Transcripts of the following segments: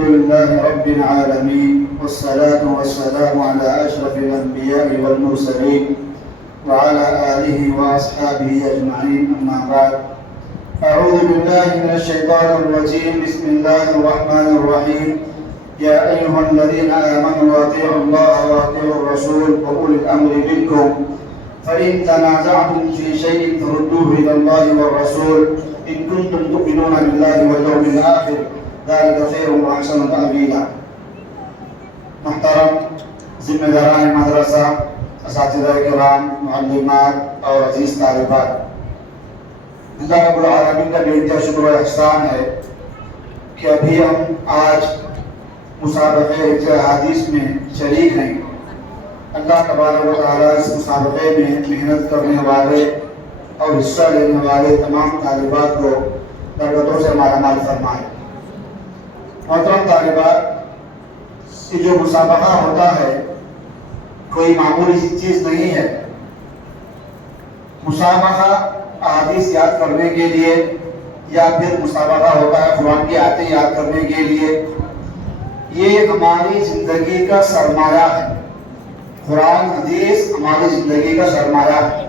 अल्हम्दुलिल्लाहि रब्बिल आलमीन वस्सलातु वस्सलामु अला अशरफिल अंबिया'i वल मुरसलीन व अला आलिहि व अस्हाबिहि अजमईन अम्मा बाद अऊज़ु बिल्लाहि मिनश शैतानिर रजीम बिस्मिल्लाहिर रहमानिर रहीम या अय्युहल्लज़ीना आमनु अतीउल्लाह व अतीउर रसूल व उलिल अम्रि मिनकुम फ़इन तनाज़अतुम फ़ी शैइन फरुद्दूहु इलल्लाहि वर रसूल इन कुंतुम तु'मिनूना बिल्लाहि वल यawmil आखिर ज़ालिका खैरुन व अहसनु तअवीला। मुहतरम ज़िम्मेदारान मदरसा, असातिज़ाए किराम, मुअल्लिमात और अज़ीज़ तालिबात, अल्लाह रब्बुल आलमीन का बेइंतहा शुक्र व एहसान है कि अभी हम आज मुसाबक़े हदीस में शरीक हैं। अल्लाह तबारक व तआला इस मुसाबक़े में मेहनत करने वाले और हिस्सा लेने वाले तमाम तालिबात को बरकतों से मालामाल फरमाए। मोहतरम तालिबात, ये जो मुसाबक़ा होता है कोई मामूली चीज़ नहीं है। मुसाबक़ा अहादीस याद करने के लिए या फिर मुसाबक़ा होता है कुरान की आयतें याद करने के लिए, ये हमारी ज़िंदगी का सरमाया है। कुरान हदीस हमारी ज़िंदगी का सरमाया है,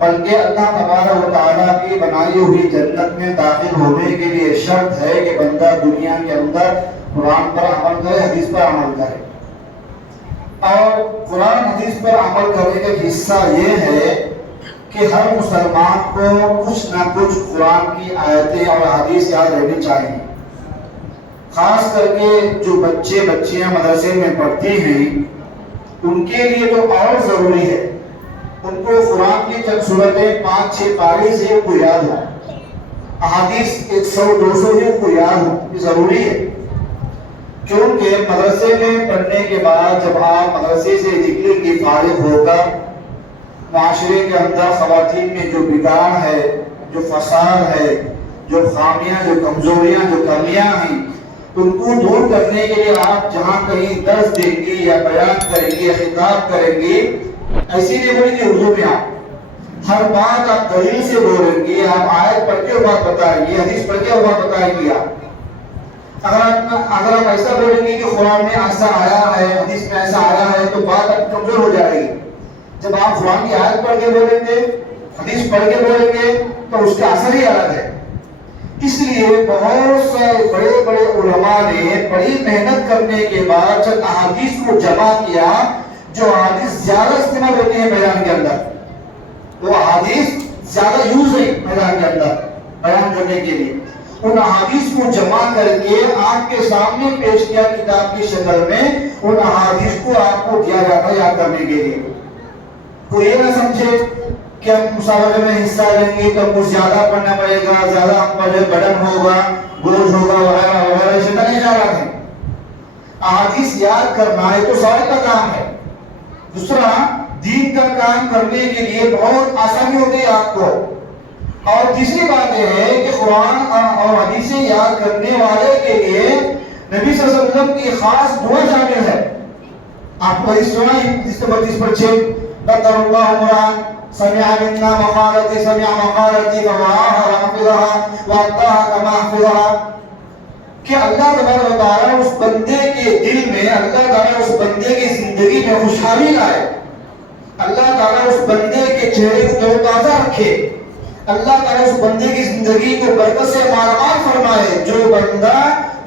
बल्कि अल्लाह तबारक व तआला की बनाई हुई जन्नत में दाखिल होने के लिए शर्त है कि बंदा दुनिया के अंदर कुरान पर अमल करे, हदीस पर अमल करे। और कुरान हदीस पर अमल करने का हिस्सा ये है कि हर मुसलमान को कुछ ना कुछ कुरान की आयतें और हदीस याद रहनी चाहिए। खास करके जो बच्चे बच्चियां मदरसे में पढ़ती हैं उनके लिए तो और ज़रूरी है, उनको कुरान की चंद सूरतें 5-6 पारी से उनको याद हो, अहादीस 100-200 ही उनको याद हो, ये ज़रूरी है। क्योंकि मदरसे में पढ़ने के बाद जब आप मदरसे से निकलेंगे फारिग होकर, माशरे के अंदर ख़वातीन में जो बिगाड़ है, जो फसाद है, जो खामियां, जो कमज़ोरियां, जो कमियां हैं, उनको दूर करने के लिए आप जहाँ कहीं दर्स देंगे या बयान करेंगे या खिताब करेंगे, ऐसी नहीं बोलेंगे उर्दू में, आप हर बात आप दलील से बोलेंगे, आप आयत पढ़ के बात बताएंगे, हदीस पढ़ के बात बताएंगे। अगर आप ऐसा बोलेंगे कि कुरान में ऐसा आया है, हदीस में ऐसा आया है, तो बात कमजोर हो जाएगी। जब आप कुरान की आयत पढ़ के बोलेंगे, हदीस पढ़ के बोलेंगे, तो उसका असर ही अलग है। इसलिए बहुत से बड़े बड़े उलमा ने बड़ी मेहनत करने के बाद जब अहादीस को जमा किया, जो अहादीस ज्यादा इस्तेमाल होती है मैदान के अंदर, वो अहादीस ज्यादा यूज है मैदान के अंदर बयान करने के लिए, उन अहादीस को जमा करके आपके सामने पेश किया किताब की शक्ल में। उन अहादीस को आपको दिया जाता है याद करने के लिए। तो ये ना समझे कि हम मुसाबक़े में हिस्सा लेंगे तो हमको ज्यादा पढ़ना पड़ेगा, ज्यादा हम पढ़े बर्डन होगा, बोझ होगा, वगैरह वगैरह, ऐसे नहीं जा रहा है। अहादीस याद करना है तो सारे का काम है। दूसरा, दीन का काम करने के लिए बहुत आसानी होती है आपको। और तीसरी बात यह है कि कुरान और हदीसें याद करने वाले के लिए नबी सल्लल्लाहु अलैहि वसल्लम की खास दुआ शामिल है। आपको हदीस सुना है, 32/6 बदरुल्लाहु मुरान समिअ मिन्ना मक़ालती समिअ मक़ालती फवआहा वहफ़िज़हा वअत्ताहा कमा हफ़िज़हा, कि अल्लाह तबारक व तआला उस बंदे के दिल में, अल्लाह ताला उस बंदे की जिंदगी में खुशहाली लाए, अल्लाह ताला उस बंदे के चेहरे को तरोताजा रखे, अल्लाह ताला उस बंदे की जिंदगी को बरकत से मालामाल फरमाए। जो बंदा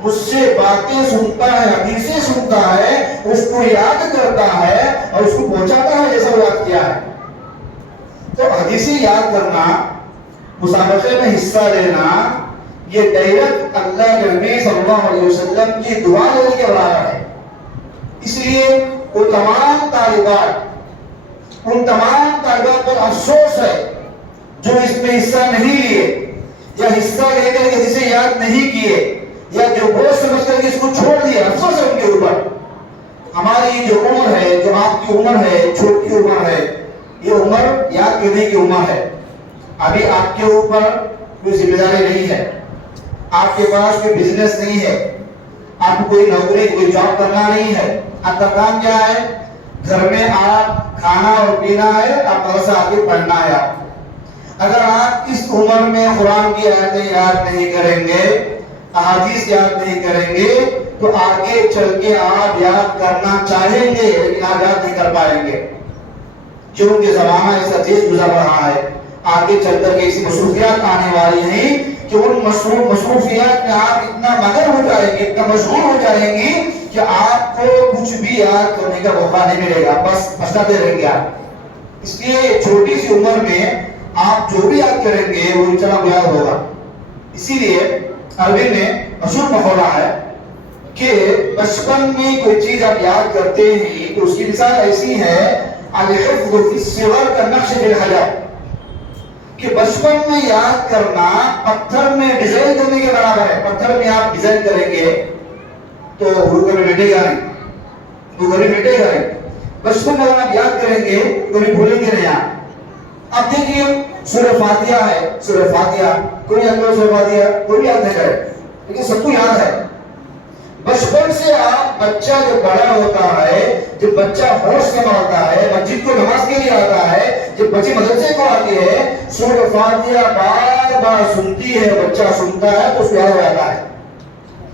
मुझसे बातें सुनता है, हदीसें सुनता है, उसको याद करता है और उसको पहुंचाता है जैसा वो याद किया है। तो हदीसें याद करना, मुसाबक़े में हिस्सा लेना, ये डायरेक्ट अल्लाह के नबी सल्लल्लाहु अलैहि वसल्लम की दुआ लेने के बराबर है। इसलिए उन तमाम तालिबात पर अफसोस है जो इसमें हिस्सा नहीं लिए, या हिस्सा लेकर के जिसे याद नहीं किए, या जो बोझ समझ करके इसको छोड़ दिया। अफसोस है उनके ऊपर। हमारी जो उम्र है, जो आपकी उम्र है, छोटी उम्र है, ये उम्र याद करने की उम्र है। अभी आपके ऊपर कोई जिम्मेदारी नहीं है, आपके पास कोई बिजनेस नहीं है, आपको कोई नौकरी, कोई जॉब करना नहीं है। आपका काम क्या है? घर में आप खाना और पीना है, आप मदरसा आके पढ़ना है। अगर आप इस उम्र में कुरान की आयतें याद नहीं करेंगे अहादीस याद नहीं करेंगे तो आगे चल के आप याद करना चाहेंगे लेकिन आप याद नहीं कर पाएंगे, क्योंकि जमाना ऐसा तेज गुजर रहा है। आगे चलकर के ऐसी मसरूफियात आने वाली हैं कि उन मसरूफियात में आप इतना मगन हो जाएंगे, इतना मशगूल हो जाएंगे कि आपको कुछ भी याद करने का मौका नहीं मिलेगा, बस पछताते रहेंगे आप। इसलिए छोटी सी उम्र में आप जो भी याद करेंगे वो इंशाअल्लाह याद होगा। इसीलिए अरबी में मशहूर मकौला है कि बचपन में कोई चीज आप याद करते हैं तो उसकी मिसाल ऐसी है अल-हिफ्ज़ फी सिग़र का नक्श फिल हजर, कि बचपन में याद करना पत्थर में डिजाइन करने के बराबर है। पत्थर में आप डिजाइन करेंगे तो वो कभी मिटेगा नहीं, वो कभी मिटेगा नहीं। बचपन में अगर आप याद करेंगे तो कभी भूलेंगे नहीं आप। अब देखिए सूरह फातिहा है, सूरह फातिहा कोई याद करो, सूरह फातिहा कोई याद नहीं करे लेकिन सबको याद है। बचपन से आप बच्चा जब बड़ा होता है, जब बच्चा होश संभालता है, मस्जिद को नमाज के लिए आता है, जब बच्चे मदरसे को आती है, सूरह फातिहा बार बार सुनती है, बच्चा सुनता है तो उसको याद हो जाता है।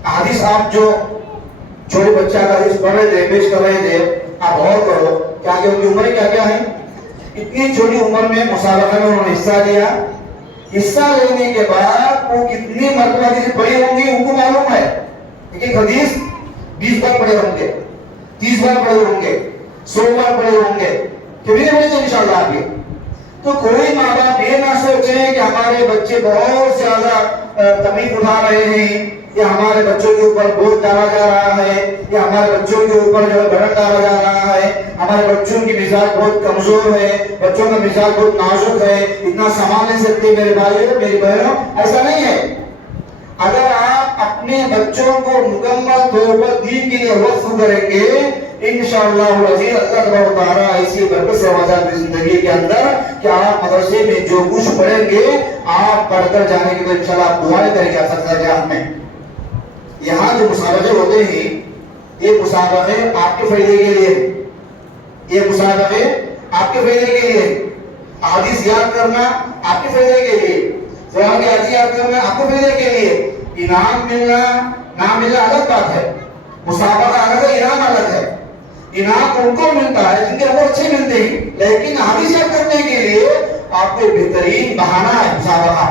हदीस आप जो छोटे बच्चा का हदीस पढ़ रहे थे, पेश कर रहे थे, आप गौर करो क्या उनकी उम्र क्या क्या है। इतनी छोटी उम्र में मुसाबका में उन्होंने हिस्सा लिया। हिस्सा लेने के बाद वो कितनी मरतबा हदीस पढ़ी होंगी उनको मालूम है। एक हदीस 20 बार पढ़े होंगे, 30 बार पढ़े होंगे, 100 बार पढ़े होंगे, कभी नहीं पढ़े इंशाअल्लाह आगे। तो कोई माँ बाप ये ना सोचे कि हमारे बच्चे बहुत ज्यादा तकलीफ उठा रहे हैं, या हमारे बच्चों के ऊपर बोझ डाला जा रहा है, या हमारे बच्चों के ऊपर जो बर्डन डाला जा रहा है, हमारे बच्चों की मिजाज बहुत कमजोर है, बच्चों का मिजाज बहुत नाजुक है, इतना संभाल नहीं सकते मेरे भाइयों मेरी बहनों, ऐसा नहीं है। अगर आप अपने बच्चों को मुकम्मल तौर पर दीन के लिए वक्फ करेंगे इंशाअल्लाह अज़ीज़ अल्लाह तबारक व तआला ऐसी बरकत से आजाद जिंदगी के अंदर कि आप मदरसे में जो कुछ पढ़ेंगे आप पढ़कर जाने के बाद इंशाअल्लाह दुआएं करेंगे आप में। यहाँ जो मुसाबके होते हैं ये मुसाबके आपके फायदे के लिए, ये मुसाबके आपके फायदे के लिए, हदीस याद करना आपके फायदे के लिए, कुरान की आयत याद करना आपके फायदे के लिए। इनाम मिलना ना मिलना अलग बात है, मुसाबका अलग है, इनाम अलग है। इनाम उनको मिलता है जिनके नंबर अच्छे मिलते हैं, लेकिन हदीस याद करने के लिए आपको बेहतरीन बहाना है मुसाबका।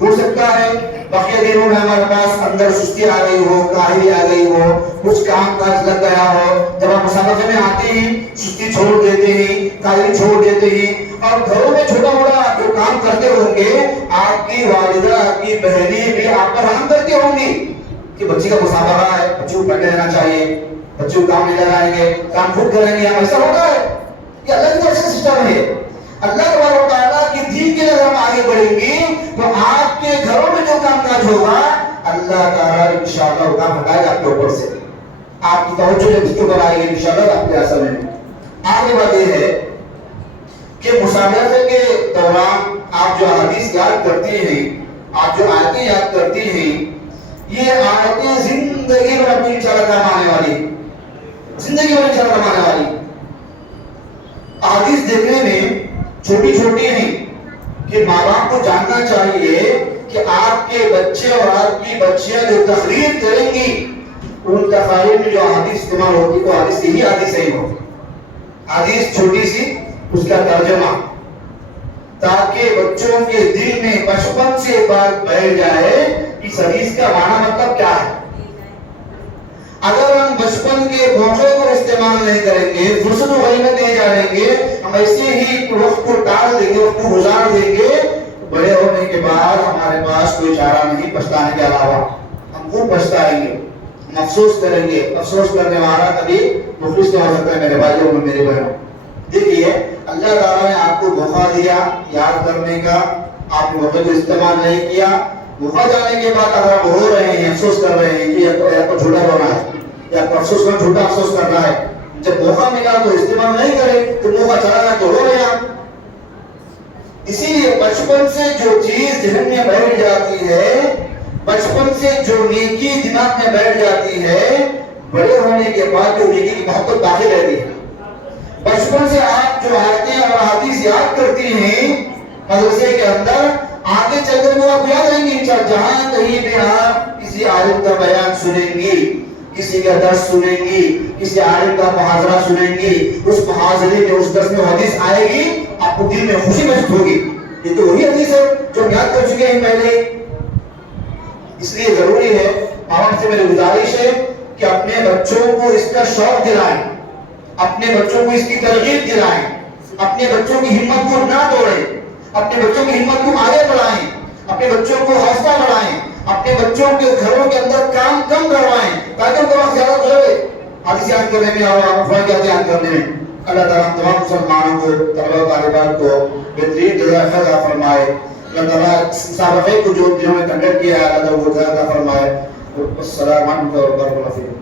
हो सकता है बकिया दिनों में हमारे पास अंदर सुस्ती आ गई हो, काहिली आ गई हो, कुछ काम काज लग गया हो, जब आप मुसाबके में आते हैं सुस्ती छोड़ देते हैं, काहिली छोड़ देते हैं, और घरों में छोटा मोटा जो काम करते होंगे आपकी वालिदा आपकी बहनें भी आप पर रहम करती होंगी कि बच्ची का मुसाबका है, बच्ची को पढ़ने देना चाहिए, बच्चे को काम नहीं लगाएंगे, काम खुद करेंगे, ऐसा होता है। ये अल्लाह की तरफ से सिस्टम है। अल्लाह तबारक व तआला की दीन के लिए हम आगे बढ़ेंगे तो आपके घरों में जो कामकाज होगा अल्लाह ताला इंशाअल्लाह वो काम हटाएगा आपके ऊपर से, आपकी तवज्जो जब इसके ऊपर आएगी इंशाअल्लाह आपके असल में। आगे बात ये है कि मुसाबके के दौरान आप जो हदीस याद करते हैं, आप जो आयतें याद करते हैं, ये आयतें जिंदगी भर अपनी इंशाअल्लाह काम आने वाली, जिंदगी भर इंशाअल्लाह काम आने वाली। हदीस देखने में छोटी छोटी हैं कि माँ बाप को जानना चाहिए कि आपके बच्चे और आपकी बच्चियां जो तकरीर करेंगी उन तकरीर में जो हदीस इस्तेमाल होगी तो हदीस यही हदीस सही हो, हदीस छोटी सी उसका तर्जुमा, ताकि बच्चों के दिल में बचपन से बात बैठ जाए इस हदीस का माना मतलब क्या है। अगर हम बचपन के मौके को इस्तेमाल नहीं करेंगे, फुर्सत गनीमत नहीं जानेंगे, हम ऐसे ही वक्त को टाल देंगे, वक्त को गुजार देंगे, बड़े होने के बाद हमारे पास कोई चारा नहीं पछताने के अलावा, हम खूब पछताएंगे, अफसोस करेंगे। अफसोस करने वाला कभी मुखलिस नहीं हो सकता है मेरे भाइयों और मेरे बहनों। देखिए अल्लाह ताला ने आपको मौका दिया याद करने का, आपने मौके को इस्तेमाल नहीं किया, मौका जाने के बाद अगर आप रो रहे हैं, अफसोस कर रहे हैं कि आपको झूठा रोना है या अफसोस कर झूठा अफसोस करना है, जब मौका मिला तो इस्तेमाल नहीं करे तो मौका चला गया तो रो रहे आप। इसीलिए बचपन से जो चीज जहन में बैठ जाती है, बचपन से जो नेकी दिमाग में बैठ जाती है, बड़े होने के बाद जो नेकी की मोहब्बत बाकी रहती है। बचपन से आप जो आयतें और हदीस याद करती हैं मदरसे के अंदर, आगे चलकर वो आप याद रहेंगे इंशाअल्लाह। जहां कहीं भी आप किसी किसी आलिम का बयान सुनेंगी, किसी का दर्स सुनेंगी, किसी आलिम का मुहाजरा सुनेंगी, उस मुहाजरे में उस दर्स में हदीस आएगी, आपको दिल में खुशी महसूस होगी, ये तो वही हदीस है जो हम याद कर चुके हैं पहले। इसलिए जरूरी है, आप से मेरी गुजारिश है कि अपने बच्चों को इसका शौक दिलाएं, अपने बच्चों को इसकी तरगीब दिलाएं, अपने बच्चों की हिम्मत को ना तोड़ें, अपने बच्चों की हिम्मत को आगे बढ़ाएं, अपने बच्चों को हौसला बढ़ाएं, अपने बच्चों के घरों के अंदर काम कम करवाएं ताकि उनका वक्त ज्यादा गुजरे हदीस याद करने में और अफवाह याद करने में। अल्लाह ताला तमाम मुसलमानों को, तलबा तालिबात को बेहतरीन जज़ा अता फरमाए। अल्लाह ताला मुसाबक़े को जो जिन्होंने कंडक्ट किया है अल्लाह वो जज़ा अता फरमाए। अस्सलामु अलैकुम व रहमतुल्लाहि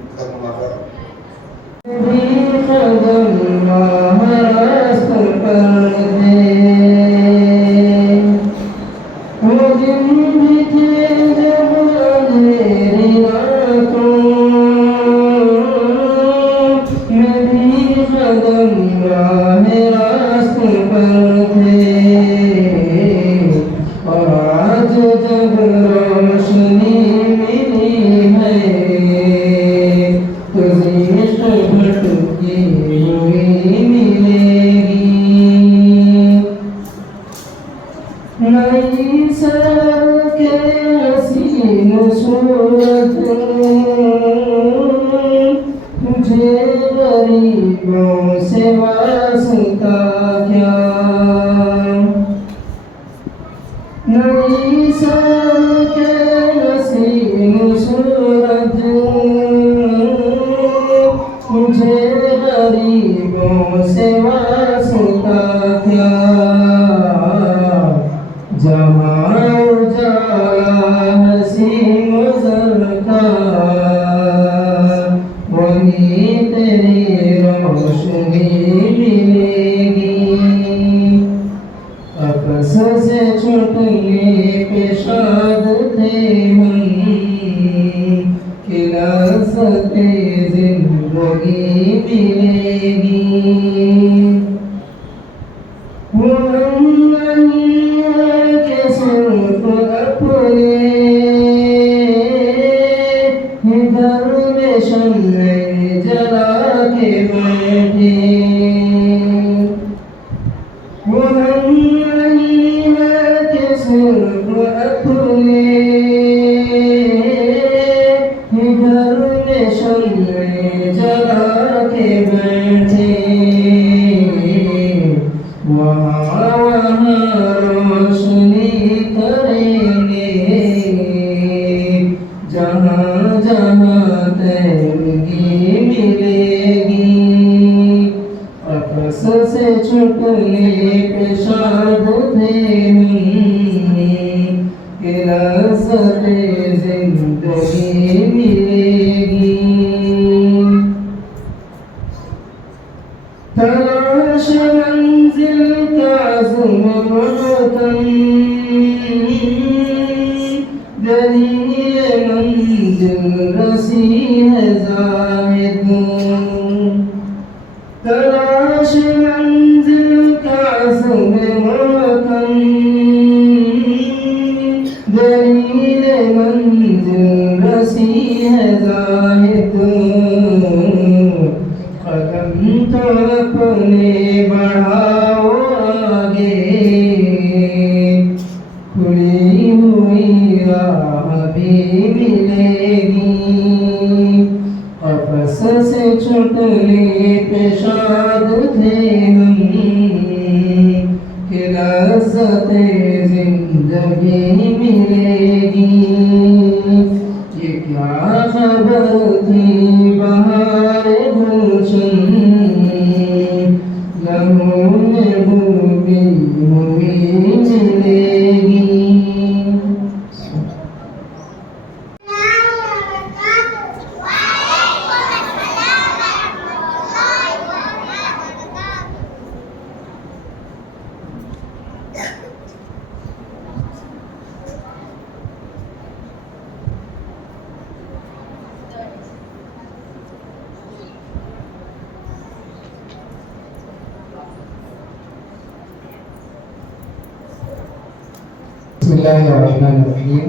बिस्मिल्लाहिर्रहमानिर्रहीम।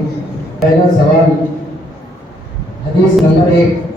पहला सवाल हदीस नंबर 1।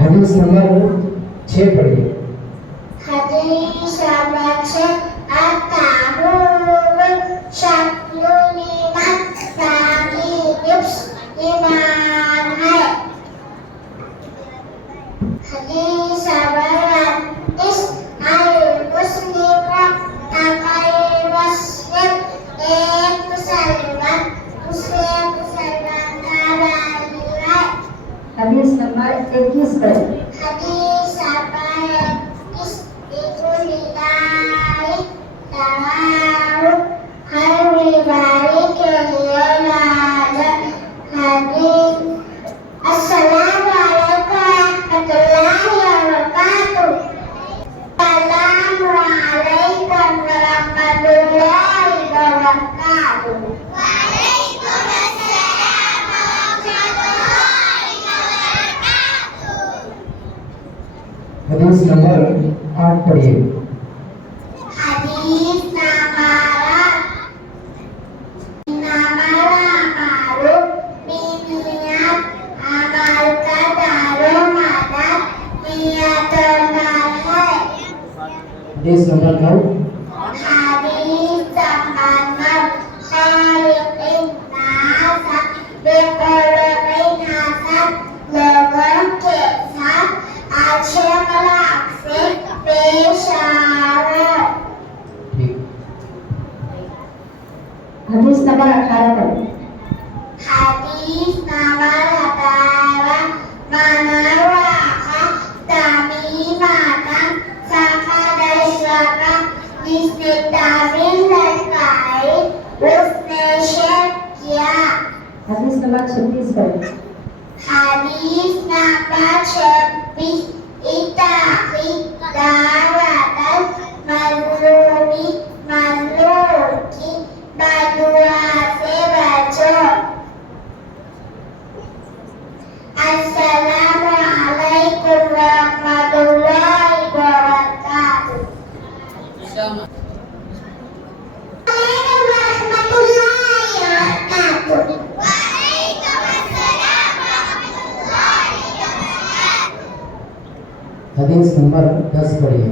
हदीस नंबर 6 पढ़िए। हदीस नंबर 6 अताहुर शक्लुनिमत ताकि निफ्स ईमान है। हदीस नंबर 30 अल मुस्लिम अकल मुस्लिम एक मुसलमान दूसरे मुसलमान का भाई है। हदीस नंबर 21 पर हदीस नंबर 21 लिकुलिल्लाहि दवाउ हर बीमारी के लिए इलाज। हदीस अस्सलामु अलैकुम रहमतुल्लाहि व बरकातुहू। अस्सलामु अलैकुम रहमतुल्लाहि व बरकातुहू। हदीस नंबर 8 पढ़िए। हदीस नंबर अमालु बिनियत अमल का दारोमदार नियत है। हदीस नंबर 9। हदीस नंबर खालिकिन नास बिकुलुबिन हसन लोगों के साथ अच्छे अखलाक से पेश आओ। ठीक। हदीस नंबर 18 पर हदीस नंबर 18 मनवाखा तमीमाता सफदशका जिसने ताबीर लटकाई उसने शिर्क किया। हदीस नंबर 26 पर हदीस नंबर 26 इताकी दावतल मजलूमी मजलूम की बदुआ से बचो। अस्सलामु अलैकुम रहमतुल्लाहि व बरकातुहू। अलैकुम रहमतुल्लाहि व बरकातुहू। हदीस नंबर 10 पढ़िए।